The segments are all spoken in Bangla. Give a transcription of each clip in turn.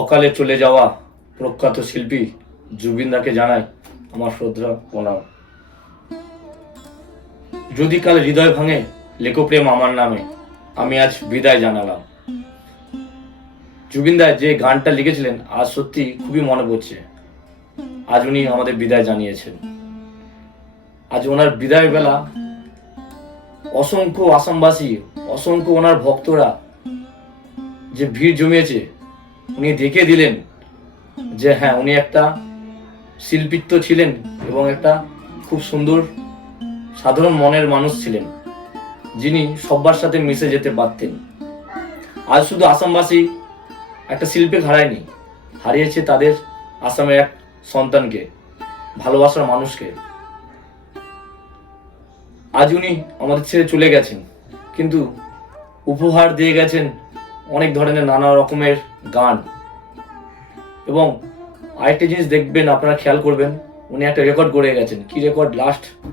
অকালে চলে যাওয়া প্রখ্যাত শিল্পী জুবিনদাকে জানাই আমার শ্রদ্ধা, প্রণাম। যদি কাল হৃদয় ভাঙে লেখো প্রেম আমার নামে, আমি আজ বিদায় জানালাম। জুবিনদা, যে গানটা লিখেছিলেন, আজ সত্যি খুবই মনে পড়ছে। আজ উনি আমাদের বিদায় জানিয়েছেন। আজ ওনার বিদায় বেলা অসংখ্য আসামবাসী, অসংখ্য ওনার ভক্তরা যে ভিড় জমিয়েছে উনি দেখে দিলেন যে হ্যাঁ উনি একটা শিল্পিত্ব ছিলেন এবং একটা খুব সুন্দর সাধারণ মনের মানুষ ছিলেন, যিনি সবার সাথে মিশে যেতে পারতেন। আজ শুধু আসামবাসী একটা শিল্পী হারায়নি, হারিয়েছে তাদের আসামের এক সন্তানকে, ভালোবাসার মানুষকে। আজ উনি আমাদের ছেড়ে চলে গেছেন, কিন্তু উপহার দিয়ে গেছেন অনেক ধরনের নানা রকমের গান। এবং আরেকটা জিনিস দেখবেন, আপনারা খেয়াল করবেন, উনি একটা রেকর্ড করে গেছেন। কি রেকর্ড লাস্ট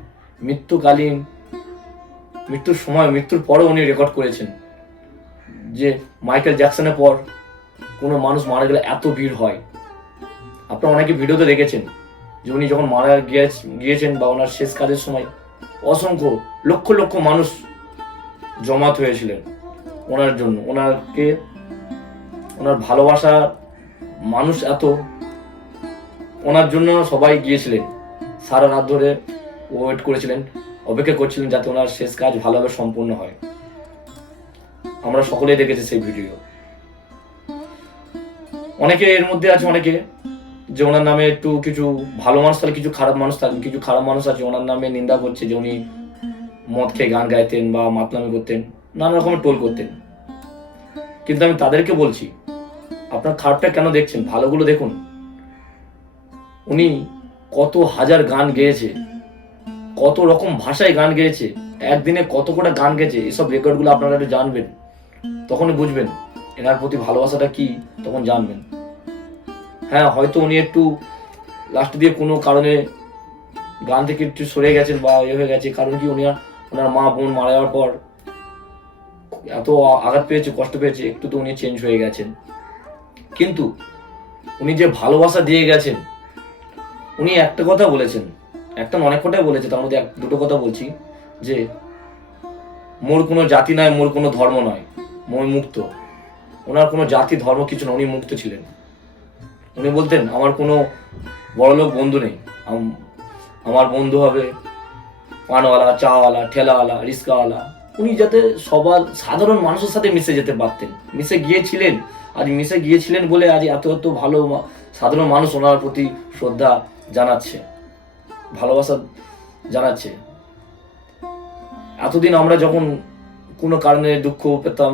মৃত্যুকালীন, মৃত্যুর সময়, মৃত্যুর পরেও উনি রেকর্ড করেছেন। যে মাইকেল জ্যাকসনের পর কোনো মানুষ মারা গেলে এত ভিড় হয়। আপনারা অনেকে ভিডিওতে দেখেছেন, যে উনি যখন মারা গিয়েছ- গিয়েছেন বা ওনার শেষ কাজের সময় অসংখ্য লক্ষ লক্ষ মানুষ জমাত হয়েছিলেন। ওনার জন্য। ওনাকে, ওনার ভালোবাসা মানুষ এত, ওনার জন্য সবাই গিয়েছিলেন। সারা রাত ধরে ওয়েট করেছিলেন, অপেক্ষা করছিলেন যাতে ওনার শেষ কাজ ভালোভাবে সম্পূর্ণ হয়। আমরা সকলেই দেখেছি সেই ভিডিও অনেকে এর মধ্যে আছে অনেকে, যে ওনার নামে একটু কিছু ভালো মানুষ থাকলে কিছু খারাপ মানুষ থাকেন কিছু খারাপ মানুষ আছে, ওনার নামে নিন্দা করছে যে উনি মদ খেয়ে গান গাইতেন বা মাতলামি করতেন। নানা রকমের টোল করতেন কিন্তু আমি তাদেরকে বলছি, আপনার খারাপটা কেন দেখছেন? ভালোগুলো দেখুন। উনি কত হাজার গান গেয়েছে, কত রকম ভাষায় গান গেয়েছে, একদিনে কত করে গান গেয়েছে এসব রেকর্ডগুলো আপনারা একটু জানবেন, তখনই বুঝবেন এনার প্রতি ভালোবাসাটা কি, তখন জানবেন। হ্যাঁ হয়তো উনি একটু লাস্ট দিয়ে কোনো কারণে গান থেকে একটু সরে গেছেন বা ইয়ে হয়ে গেছে, কারণ কি উনি ওনার মা বোন মারা যাওয়ার পর এত আঘাত পেয়েছে, কষ্ট পেয়েছে, একটু তো উনি চেঞ্জ হয়ে গেছেন। কিন্তু উনি যে ভালোবাসা দিয়ে গেছেন, উনি একটা কথা বলেছেন, একটা অনেক কথাই বলেছে, তার মধ্যে এক, দুটো কথা বলছি, যে মোর কোনো জাতি নয় মোর কোনো ধর্ম নয় মই মুক্ত। ওনার কোনো জাতি, ধর্ম কিছু না উনি মুক্ত ছিলেন। উনি বলতেন, আমার কোনো বড়লোক বন্ধু নেই, আম- আমার বন্ধু হবে পানওয়ালা, চাওয়ালা, ঠেলাওয়ালা, রিস্কাওয়ালা উনি যাতে সবার সাধারণ মানুষের সাথে মিশে যেতে পারতেন। মিশে গিয়েছিলেন, আজ মিশে গিয়েছিলেন বলে আজ এত এত ভালো সাধারণ মানুষ ওনার প্রতি শ্রদ্ধা জানাচ্ছে, ভালোবাসা জানাচ্ছে। এতদিন আমরা যখন কোনো কারণে দুঃখ পেতাম,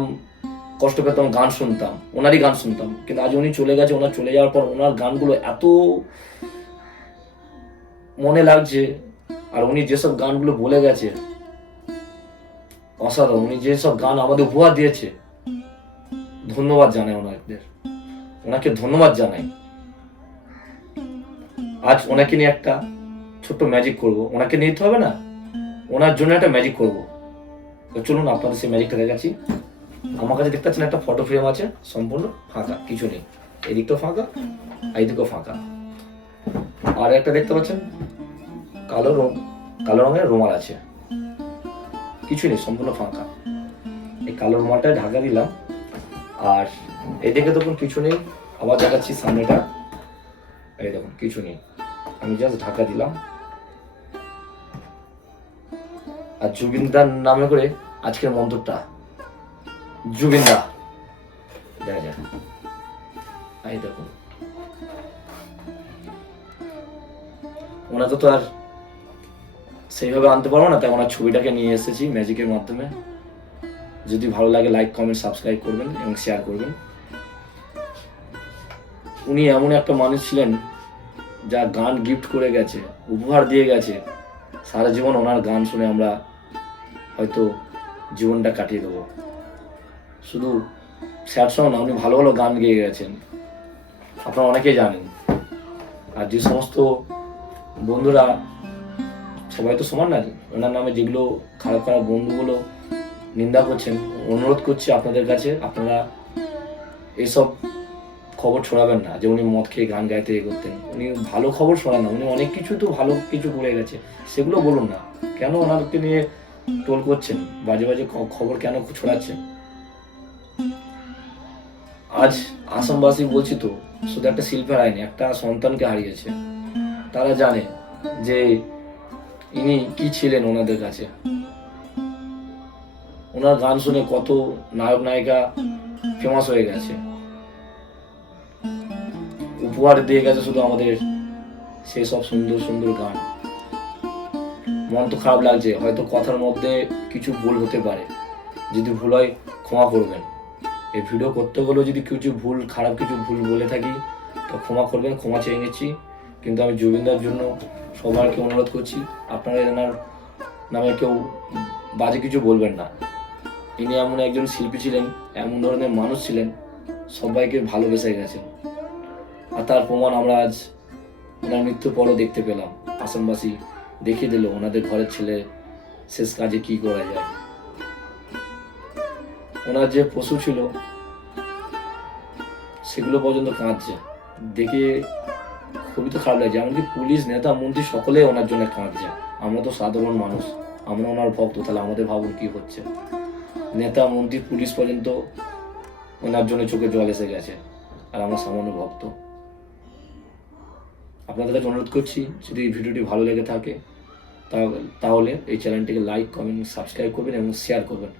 কষ্ট পেতাম, গান শুনতাম, ওনারই গান শুনতাম, কিন্তু আজ উনি চলে গেছে, ওনার চলে যাওয়ার পর ওনার গানগুলো এত মনে লাগছে, আর উনি যেসব গানগুলো বলে গেছে অসাধারণ। উনি যেসব গান আমাদের উপহার দিয়েছে, ধন্যবাদ জানাই ওনাদের। ওনাকে ধন্যবাদ জানাই। আজ ওনাকে নিয়ে একটা ছোট্ট ম্যাজিক করব। ওনাকে নিয়ে নিতে হবে না, ওনার জন্য একটা ম্যাজিক করব। তো চলুন, আপনাদের সেই ম্যাজিকটা দেখাচ্ছি। আমার কাছে দেখতে পাচ্ছেন একটা ফটো ফ্রেম আছে, সম্পূর্ণ ফাঁকা, কিছু নেই। এদিকটাও ফাঁকা আর এদিকেও ফাঁকা। আর একটা দেখতে পাচ্ছেন, কালো রং, কালো রঙের রুমাল আছে। কিছু নেই, সম্পূর্ণ ফাঁকা। এই কালো রুমালটা ঢাকা দিলাম। আর এদিকে দেখুন কিছু নেই, আবার দেখাচ্ছি সামনেটা। এই দেখুন, কিছু নেই। আমি জাস্ট ঢাকা দিলাম। আর জুবিনদার নামে করে আজকের মন্ত্রটা জুবিনদা। দেখা যাক। এই দেখুন। ওনাকে তো আর সেইভাবে আনতে পারব না, তাই ওনার ছবিটাকে নিয়ে এসেছি ম্যাজিকের মাধ্যমে। যদি ভালো লাগে লাইক কমেন্ট সাবস্ক্রাইব করবেন এবং শেয়ার করবেন। উনি এমন একটা মানুষ ছিলেন, যা গান গিফট করে গেছে, উপহার দিয়ে গেছে। সারা জীবন ওনার গান শুনে আমরা হয়তো জীবনটা কাটিয়ে দেবো। শুধু স্যাড সং না, উনি ভালো ভালো গান গেয়ে গেছেন। আপনারা অনেকেই জানেন। আর যে সমস্ত বন্ধুরা সবাই তো সমান না ওনার নামে যেগুলো খারাপ খারাপ বন্ধুগুলো নিন্দা করছেন, অনুরোধ করছি আপনাদের কাছে, আপনারা এসব খবর ছড়াবেন না, যে উনি মদ খেয়ে গান গাইতে এ করতেন। উনি ভালো খবর শোনান না, উনি অনেক কিছু তো ভালো কিছু করে গেছে, সেগুলো বলুন না। কেন ওনাকে নিয়ে টোল করছেন? বাজে বাজে খবর কেন ছড়াচ্ছেন? আজ আসামবাসী বলছি তো, শুধু একটা শিল্পের আইনে, একটা সন্তানকে হারিয়েছে। তারা জানে যে ইনি কি ছিলেন ওনাদের কাছে? ওনার গান শুনে কত নায়ক, নায়িকা ফেমাস হয়ে গেছে। উপহার দিয়ে গেছে শুধু আমাদের সেই সব সুন্দর সুন্দর গান। মন তো খারাপ লাগছে, হয়তো কথার মধ্যে কিছু ভুল হতে পারে। যদি ভুল হয়, ক্ষমা করবেন। এই ভিডিও করতে গেলেও যদি কিছু ভুল, খারাপ কিছু ভুল বলে থাকি, তো ক্ষমা করবেন, ক্ষমা চেয়ে নিচ্ছি। কিন্তু আমি জুবিনদার জন্য সবাইকে অনুরোধ করছি, আপনারা এনার নামে কেউ বাজে কিছু বলবেন না। ইনি এমন একজন শিল্পী ছিলেন, এমন ধরনের মানুষ ছিলেন, সবাইকে ভালোবেসে গেছেন। আর তার প্রমাণ আমরা আজ ওনার মৃত্যুর পরও দেখতে পেলাম। আসামবাসী দেখিয়ে দিল ওনাদের ঘরের ছেলে শেষ কাজে কি করা যায়। ওনার যে পশু ছিল, সেগুলো পর্যন্ত কাঁদছে। দেখে খুবই তো খারাপ লাগছে। এমনকি পুলিশ, নেতা, মন্ত্রী সকলে ওনার জন্য কাঁদছে আমরা তো সাধারণ মানুষ। আমরা ওনার ভক্ত, তাহলে আমাদের ভাবুন কি হচ্ছে? নেতা, মন্ত্রী, পুলিশ পর্যন্ত ওনার জন্য চোখে জল এসে গেছে। আর আমরা সামান্য ভক্ত। আপনাদের কাছে অনুরোধ করছি, যদি এই ভিডিওটি ভালো লেগে থাকে তাহলে তাহলে এই চ্যানেলটিকে লাইক কমেন্ট সাবস্ক্রাইব করবেন এবং শেয়ার করবেন।